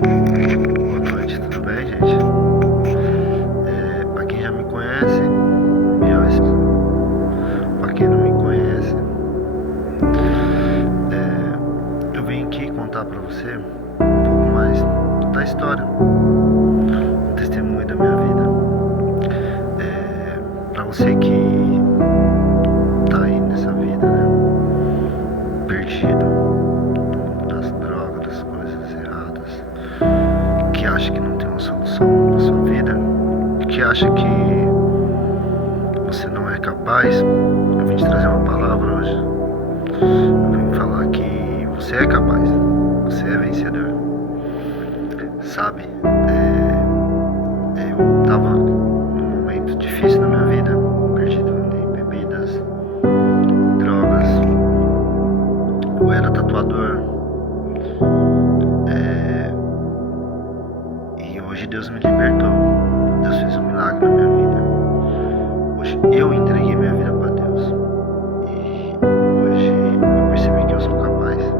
Boa noite, tudo bem, gente? Pra quem já me conhece, pra quem não me conhece, eu vim aqui contar pra você um pouco mais da história, um testemunho da minha vida. Pra você que tá aí nessa vida, né? Perdido no mundo das drogas, das coisas erradas, que acha que não tem uma solução na sua vida, que acha que você não é capaz. Eu vim te trazer uma palavra hoje. Eu vim falar que você é capaz, você é vencedor. Sabe, eu tava num momento difícil na minha vida, perdido em bebidas, drogas. Eu era tatuador, e hoje Deus me libertou. Deus fez um milagre na minha vida. Hoje eu entreguei minha vida para Deus. E hoje eu percebi que eu sou capaz.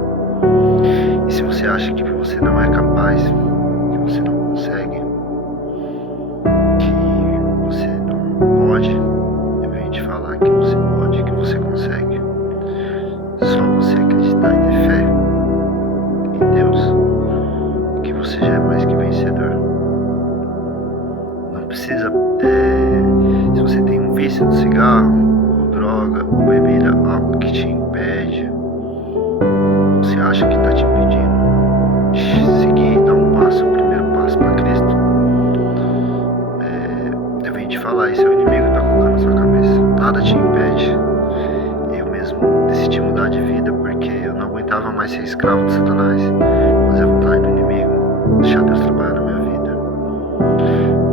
E se você acha que você não é capaz, que você não consegue, que você não pode, eu venho te falar que você pode, que você consegue. Só você acreditar e ter fé em Deus, que você já é mais que vencedor. Não precisa, se você tem um vício de cigarro, ou droga, ou bebida, algo que te impede, você acha que está te impedindo de seguir e dar um passo, o primeiro passo para Cristo, eu venho te falar, isso é o inimigo que está colocando na sua cabeça. Nada te impede. Eu mesmo decidi mudar de vida porque eu não aguentava mais ser escravo de Satanás, fazer a vontade do inimigo, deixar Deus trabalhar na minha vida.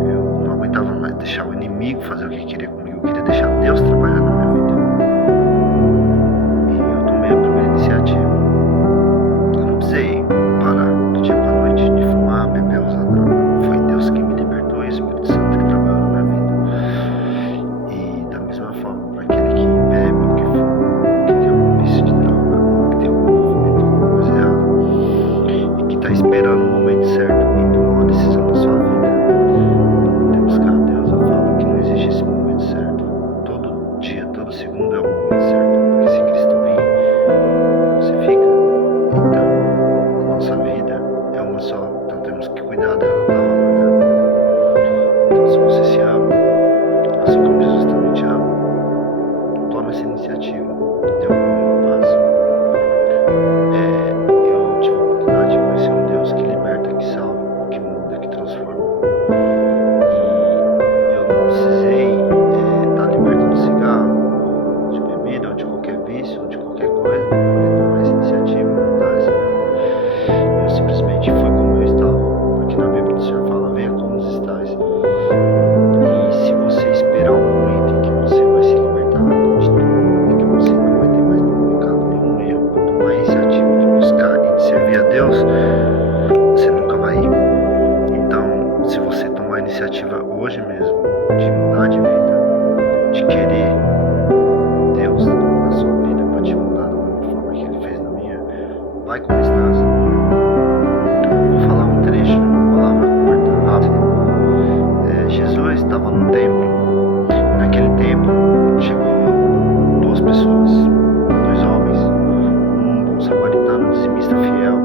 Eu não aguentava mais deixar o inimigo fazer o que queria comigo, eu queria deixar Deus trabalhar na minha vida. E eu tomei a primeira iniciativa. Eu não precisei parar do dia pra noite de fumar, beber, usar droga. Foi Deus que me libertou e o Espírito Santo que trabalhou na minha vida. E da mesma forma, para aquele que bebe ou que fuma, que tem algum vício de droga, ou que tem algum movimento, alguma coisa errada, e que está esperando o momento certo e tomar uma decisão na sua vida, tem que buscar a Deus. Eu falo que não existe esse momento certo. Todo dia, todo segundo é o momento certo, porque se Cristo vir, você fica. Então, a nossa vida é uma só, então temos que cuidar dela, dar valor dela. Então, se você se ama, assim como Jesus também te ama, tome essa iniciativa, dê um primeiro passo. Eu tive a oportunidade de conhecer um Deus que liberta, que salva, que muda, que transforma. E eu não precisei estar liberto do cigarro, de bebida, ou de qualquer vício, ou de qualquer coisa, para poder tomar essa iniciativa, mudar essa vida. Eu simplesmente fui como eu estava, porque na Bíblia o Senhor fala: venha como estais. E se você esperar o momento em que você vai se libertar de tudo, em que você não vai ter mais nenhum pecado, nenhum erro, para tomar a iniciativa de buscar e de servir a Deus, você nunca vai ir. Então, se você tomar a iniciativa hoje mesmo de mudar de vida, de querer Deus na sua vida para te mudar da mesma forma que Ele fez na minha, vai como estás. Vou falar um trecho, uma palavra curta, rápida. Jesus estava num templo, e naquele templo chegou duas pessoas, dois homens, um bom samaritano, dizimista fiel,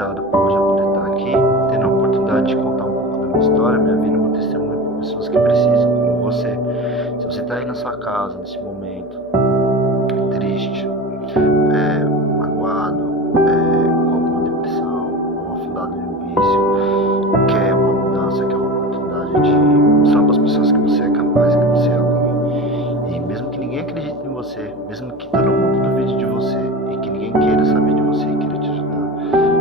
realizado por hoje eu poder estar aqui, tendo a oportunidade de contar um pouco da minha história, minha vida, meu testemunho para pessoas que precisam, como você. Se você está aí na sua casa, nesse momento, triste, magoado, com alguma depressão, ou afundado em um vício, quer uma mudança, quer uma oportunidade de mostrar para as pessoas que você é capaz, que você é alguém, e mesmo que ninguém acredite em você, mesmo que todo mundo duvide de você, e que ninguém queira saber de você e queira te ajudar,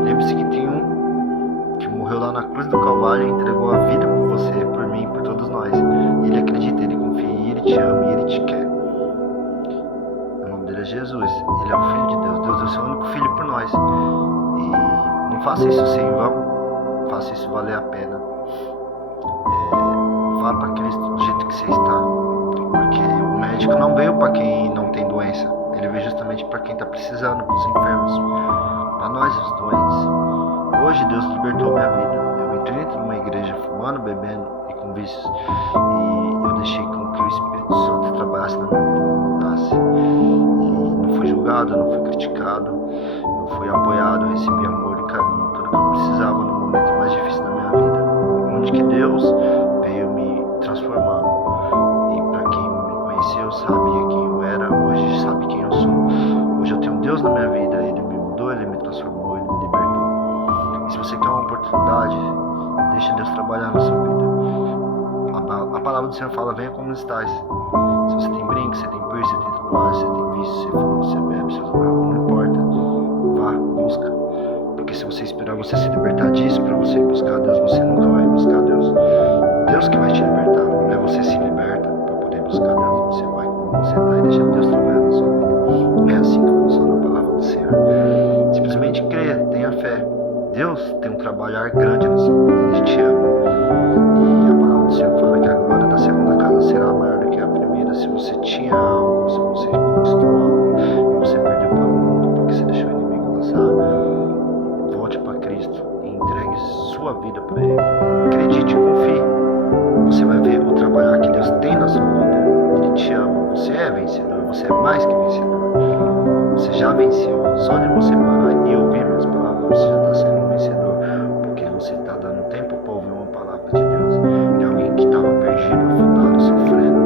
lembre-se que tem um que morreu lá na cruz do Calvário e entregou a vida por você, por mim, por todos nós. Ele acredita, ele confia, e ele te ama, e ele te quer. O nome dele é Jesus, ele é o Filho de Deus, Deus é o seu único Filho por nós. E não faça isso sem vão, faça isso valer a pena. Vá para Cristo do jeito que você está, porque o médico não veio para quem não tem doença, ele veio justamente para quem está precisando, para os enfermos, para nós os doentes. Hoje Deus libertou minha vida. Eu entrei dentro de uma igreja fumando, bebendo e com vícios, e eu deixei com que o Espírito Santo trabalhasse na minha vida, me mudasse. E não fui julgado, não fui criticado, eu fui apoiado, eu recebi amor e carinho, tudo que eu precisava no momento mais difícil da minha vida, onde que Deus veio me transformando. E para quem me conheceu, sabia quem eu era, hoje sabe quem eu sou. Hoje eu tenho um Deus na minha vida, ele me mudou, ele me transformou, ele me libertou. E se você quer uma oportunidade, deixa Deus trabalhar na sua vida. A palavra do Senhor fala: venha como estás. Se você tem brinco, você tem piercing, você tem tatuagem, você tem vício, você fuma, você bebe, você usa droga, não importa. Vá, busca. Porque se você esperar você se libertar disso para você ir buscar Deus, você nunca vai buscar Deus. Deus que vai te libertar, não é você se liberta para poder buscar Deus. Você vai como você está e deixa Deus trabalhar na sua vida. Não é assim que funciona a palavra do Senhor. Simplesmente creia, tenha fé. Deus tem um trabalhar grande na sua vida, Ele te ama. E a palavra do Senhor fala que a glória da segunda casa será maior do que a primeira. Se você tinha algo, se você conquistou algo e você perdeu para o mundo porque você deixou o inimigo lançar, volte para Cristo e entregue sua vida para Ele. Acredite e confie. Você vai ver o trabalhar que Deus tem na sua vida. Ele te ama, você é vencedor, você é mais que vencedor. Você já venceu. Só de você parar e ouvir minhas palavras, você já está sendo um vencedor, porque você está dando tempo para ouvir uma palavra de Deus, de alguém que estava perdido, afundado, sofrendo,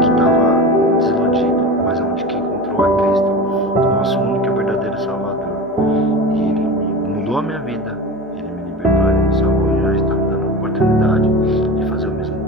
que estava desiludido, mas onde que encontrou a Cristo, o nosso único e verdadeiro Salvador. E Ele mudou a minha vida, Ele me libertou, Ele me salvou, e hoje está me dando a oportunidade de fazer o mesmo